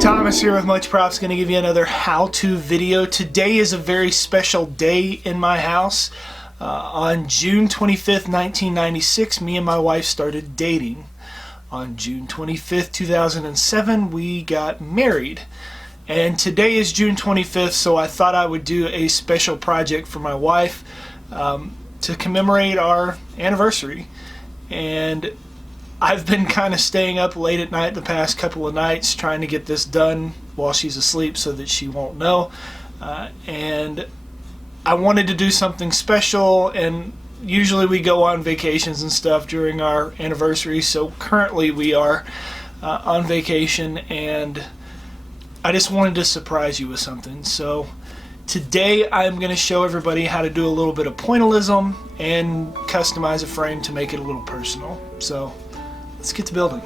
Thomas here with Much Props, going to give you another how-to video. Today is a very special day in my house. On June 25th, 1996, me and my wife started dating. On June 25th, 2007, we got married. And today is June 25th, so I thought I would do a special project for my wife to commemorate our anniversary. And I've been kind of staying up late at night the past couple of nights trying to get this done while she's asleep so that she won't know. And I wanted to do something special, and usually we go on vacations and stuff during our anniversary, so currently we are on vacation, and I just wanted to surprise you with something. So today I'm going to show everybody how to do a little bit of pointillism and customize a frame to make it a little personal. So let's get to building.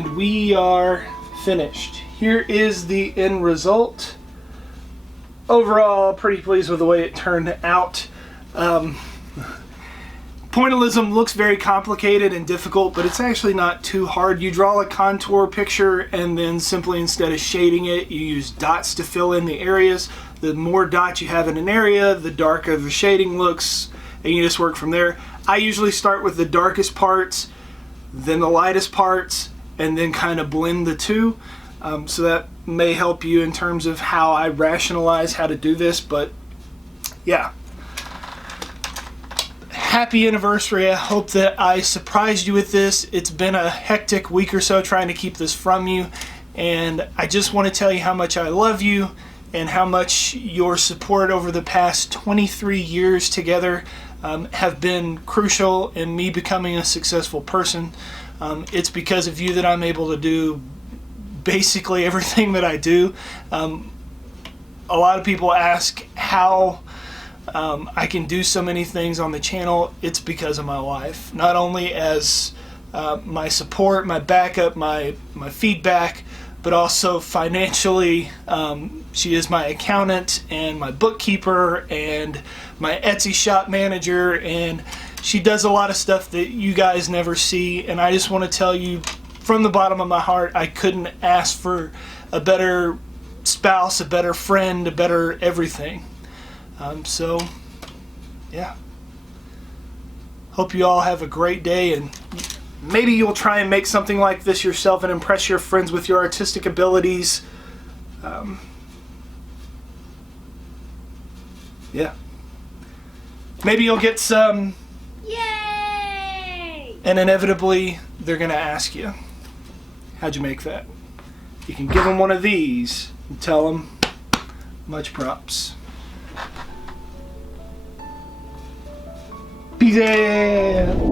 and we are finished. Here is the end result. Overall, pretty pleased with the way it turned out. Pointillism looks very complicated and difficult, but it's actually not too hard. You draw a contour picture and then simply, instead of shading it, you use dots to fill in the areas. The more dots you have in an area, the darker the shading looks, and you just work from there. I usually start with the darkest parts, then the lightest parts, and then kind of blend the two. So that may help you in terms of how I rationalize how to do this, but yeah. Happy anniversary. I hope that I surprised you with this. It's been a hectic week or so trying to keep this from you, and I just want to tell you how much I love you and how much your support over the past 23 years together have been crucial in me becoming a successful person. It's because of you that I'm able to do basically everything that I do. A lot of people ask how I can do so many things on the channel. It's because of my wife. Not only as my support, my backup, my feedback, but also financially. She is my accountant and my bookkeeper and my Etsy shop manager, and she does a lot of stuff that you guys never see. And I just want to tell you from the bottom of my heart, I couldn't ask for a better spouse, a better friend, a better everything. So, yeah. Hope you all have a great day, and maybe you'll try and make something like this yourself and impress your friends with your artistic abilities. Yeah. Maybe you'll get some. Yay! And inevitably, they're going to ask you, how'd you make that? You can give them one of these and tell them, much props. Peace out.